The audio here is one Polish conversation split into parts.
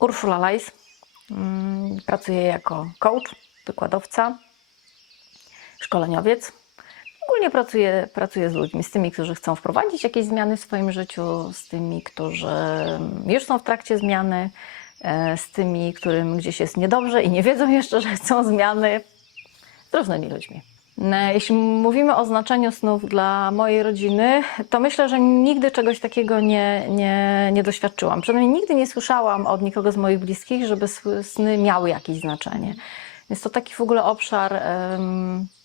Urszula Lajs. Pracuję jako coach, wykładowca, szkoleniowiec. Ogólnie pracuję z ludźmi, z tymi, którzy chcą wprowadzić jakieś zmiany w swoim życiu, z tymi, którzy już są w trakcie zmiany, z tymi, którym gdzieś jest niedobrze i nie wiedzą jeszcze, że chcą zmiany, z różnymi ludźmi. Jeśli mówimy o znaczeniu snów dla mojej rodziny, to myślę, że nigdy czegoś takiego nie doświadczyłam. Przynajmniej nigdy nie słyszałam od nikogo z moich bliskich, żeby sny miały jakieś znaczenie. Jest to taki w ogóle obszar,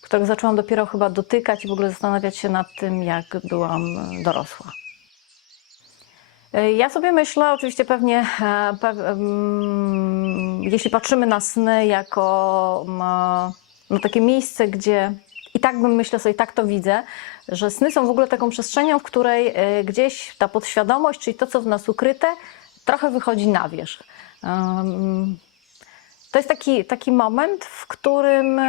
którego zaczęłam dopiero chyba dotykać i w ogóle zastanawiać się nad tym, jak byłam dorosła. Ja sobie myślę, oczywiście pewnie, jeśli patrzymy na sny jako no, takie miejsce, gdzie i tak bym, myślę sobie, tak to widzę, że sny są w ogóle taką przestrzenią, w której gdzieś ta podświadomość, czyli to, co w nas ukryte, trochę wychodzi na wierzch. To jest taki moment, w którym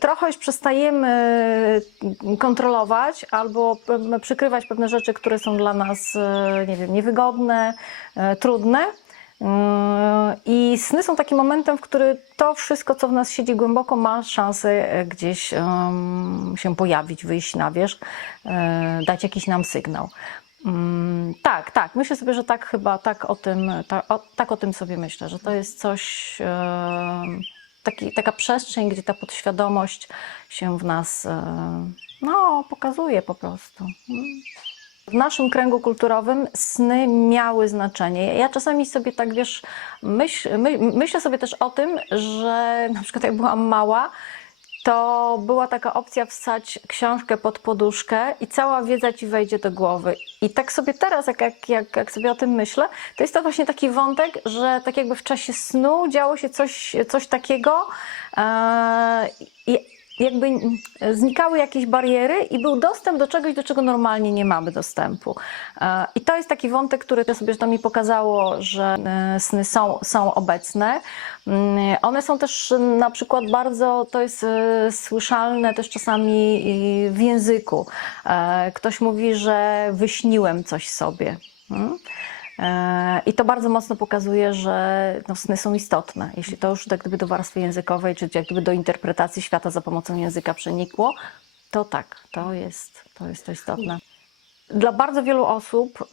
trochę już przestajemy kontrolować albo przykrywać pewne rzeczy, które są dla nas, nie wiem, niewygodne, trudne. I sny są takim momentem, w którym to wszystko, co w nas siedzi głęboko, ma szansę gdzieś się pojawić, wyjść na wierzch, dać jakiś nam sygnał. Tak, myślę sobie, że tak chyba, tak o tym sobie myślę, że to jest coś, taka przestrzeń, gdzie ta podświadomość się w nas no, pokazuje po prostu. W naszym kręgu kulturowym sny miały znaczenie. Ja czasami sobie tak, wiesz, myślę sobie też o tym, że na przykład jak byłam mała, to była taka opcja wsać książkę pod poduszkę i cała wiedza ci wejdzie do głowy. I tak sobie teraz, jak sobie o tym myślę, to jest to właśnie taki wątek, że tak jakby w czasie snu działo się coś takiego i jakby znikały jakieś bariery i był dostęp do czegoś, do czego normalnie nie mamy dostępu. I to jest taki wątek, który sobie to mi pokazało, że sny są obecne. One są też na przykład bardzo, to jest słyszalne też czasami w języku. Ktoś mówi, że wyśniłem coś sobie. I to bardzo mocno pokazuje, że no, sny są istotne. Jeśli to już tak gdyby do warstwy językowej, czy jak gdyby do interpretacji świata za pomocą języka przenikło, to tak, to jest to istotne. Dla bardzo wielu osób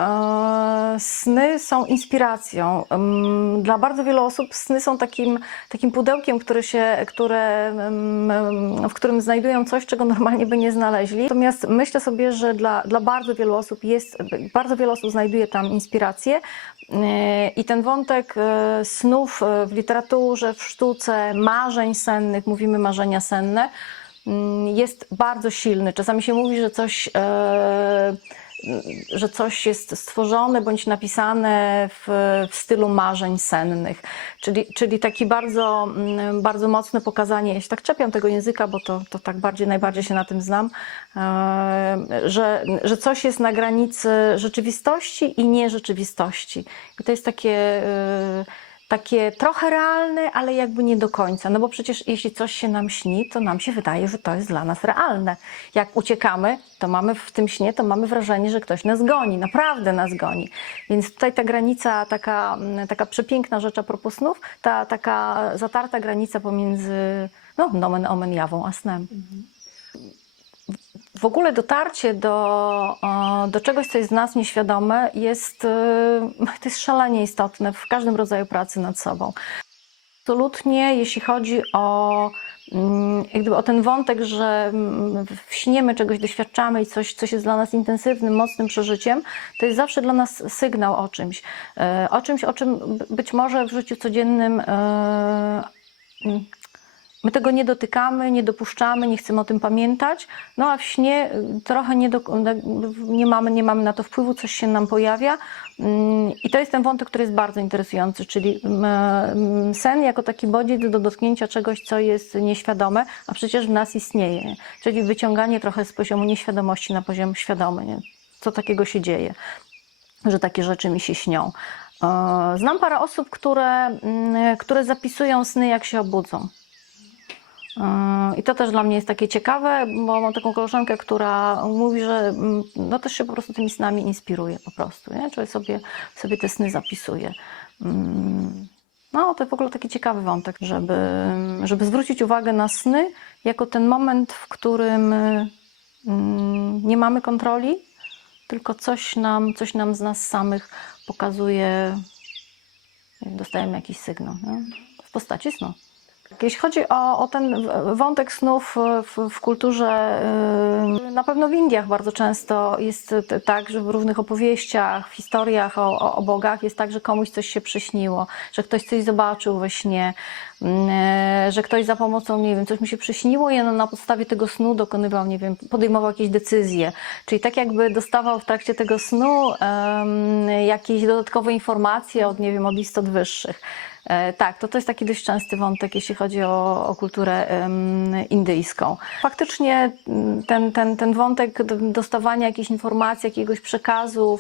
sny są inspiracją. Dla bardzo wielu osób sny są takim pudełkiem, w którym znajdują coś, czego normalnie by nie znaleźli. Natomiast myślę sobie, że dla bardzo wielu osób znajduje tam inspirację i ten wątek snów w literaturze, w sztuce, marzeń sennych, mówimy marzenia senne, jest bardzo silny. Czasami się mówi, że coś jest stworzone bądź napisane w stylu marzeń sennych. Czyli taki bardzo mocne pokazanie, ja się tak czepiam tego języka, bo to tak najbardziej się na tym znam, że coś jest na granicy rzeczywistości i nierzeczywistości. I to jest takie trochę realne, ale jakby nie do końca. No bo przecież jeśli coś się nam śni, to nam się wydaje, że to jest dla nas realne. Jak uciekamy, to mamy w tym śnie, to mamy wrażenie, że ktoś nas goni, naprawdę nas goni. Więc tutaj ta granica, taka przepiękna rzecz a propos snów, ta taka zatarta granica pomiędzy no, nomen omen, jawą a snem. W ogóle dotarcie do czegoś, co jest z nas nieświadome, to jest szalenie istotne w każdym rodzaju pracy nad sobą. Absolutnie, jeśli chodzi o ten wątek, że w śnie my czegoś doświadczamy i coś jest dla nas intensywnym, mocnym przeżyciem, to jest zawsze dla nas sygnał o czymś, o czym być może w życiu codziennym my tego nie dotykamy, nie dopuszczamy, nie chcemy o tym pamiętać, no a w śnie trochę nie mamy na to wpływu, coś się nam pojawia i to jest ten wątek, który jest bardzo interesujący, czyli sen jako taki bodziec do dotknięcia czegoś, co jest nieświadome, a przecież w nas istnieje, czyli wyciąganie trochę z poziomu nieświadomości na poziom świadomy, nie? Co takiego się dzieje, że takie rzeczy mi się śnią. Znam parę osób, które zapisują sny, jak się obudzą. I to też dla mnie jest takie ciekawe, bo mam taką koleżankę, która mówi, że no też się po prostu tymi snami inspiruje po prostu, nie? Czyli sobie te sny zapisuje. No, to w ogóle taki ciekawy wątek, żeby zwrócić uwagę na sny jako ten moment, w którym nie mamy kontroli, tylko coś nam z nas samych pokazuje, dostajemy jakiś sygnał, nie? W postaci snu. Jeśli chodzi o ten wątek snów w kulturze, na pewno w Indiach bardzo często jest tak, że w różnych opowieściach, w historiach o bogach jest tak, że komuś coś się przyśniło, że ktoś coś zobaczył we śnie, że ktoś za pomocą, nie wiem, coś mu się przyśniło i on na podstawie tego snu dokonywał, nie wiem, podejmował jakieś decyzje. Czyli tak jakby dostawał w trakcie tego snu jakieś dodatkowe informacje od, nie wiem, od istot wyższych. Tak, to jest taki dość częsty wątek, jeśli chodzi o kulturę indyjską. Faktycznie ten wątek dostawania jakichś informacji, jakiegoś przekazu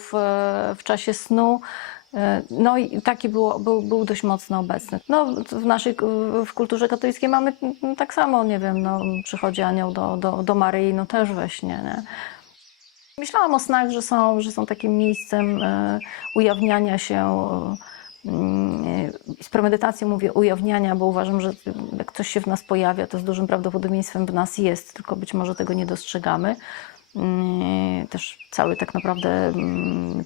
w czasie snu, no i taki był dość mocno obecny. No, w kulturze katolickiej mamy tak samo, nie wiem, no, przychodzi anioł do Maryi, no też we śnie, nie? Myślałam o snach, że są takim miejscem ujawniania się. Z premedytacją mówię ujawniania, bo uważam, że jak coś się w nas pojawia, to z dużym prawdopodobieństwem w nas jest, tylko być może tego nie dostrzegamy. Też tak naprawdę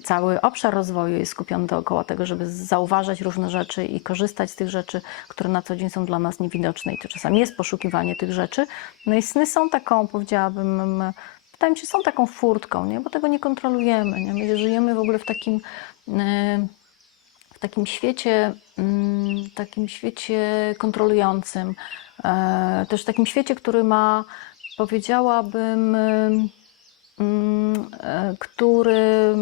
cały obszar rozwoju jest skupiony dookoła tego, żeby zauważać różne rzeczy i korzystać z tych rzeczy, które na co dzień są dla nas niewidoczne i to czasami jest poszukiwanie tych rzeczy. No i sny są taką, powiedziałabym, wydaje mi się, są taką furtką, nie? Bo tego nie kontrolujemy. Nie? My żyjemy w ogóle w takim świecie kontrolującym, też w takim świecie, który ma, powiedziałabym, który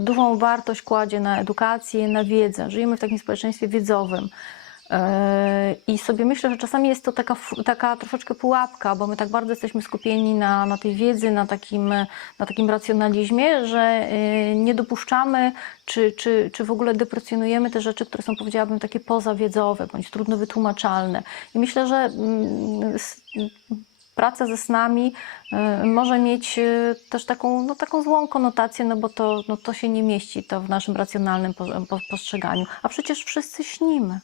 dużą wartość kładzie na edukację, na wiedzę. Żyjemy w takim społeczeństwie wiedzowym. I sobie myślę, że czasami jest to taka troszeczkę pułapka, bo my tak bardzo jesteśmy skupieni na tej wiedzy, na takim racjonalizmie, że nie dopuszczamy, czy w ogóle deprecjonujemy te rzeczy, które są, powiedziałabym, takie pozawiedzowe, bądź trudno wytłumaczalne. I myślę, że praca ze snami może mieć też taką złą konotację, no bo to się nie mieści to w naszym racjonalnym postrzeganiu. A przecież wszyscy śnimy.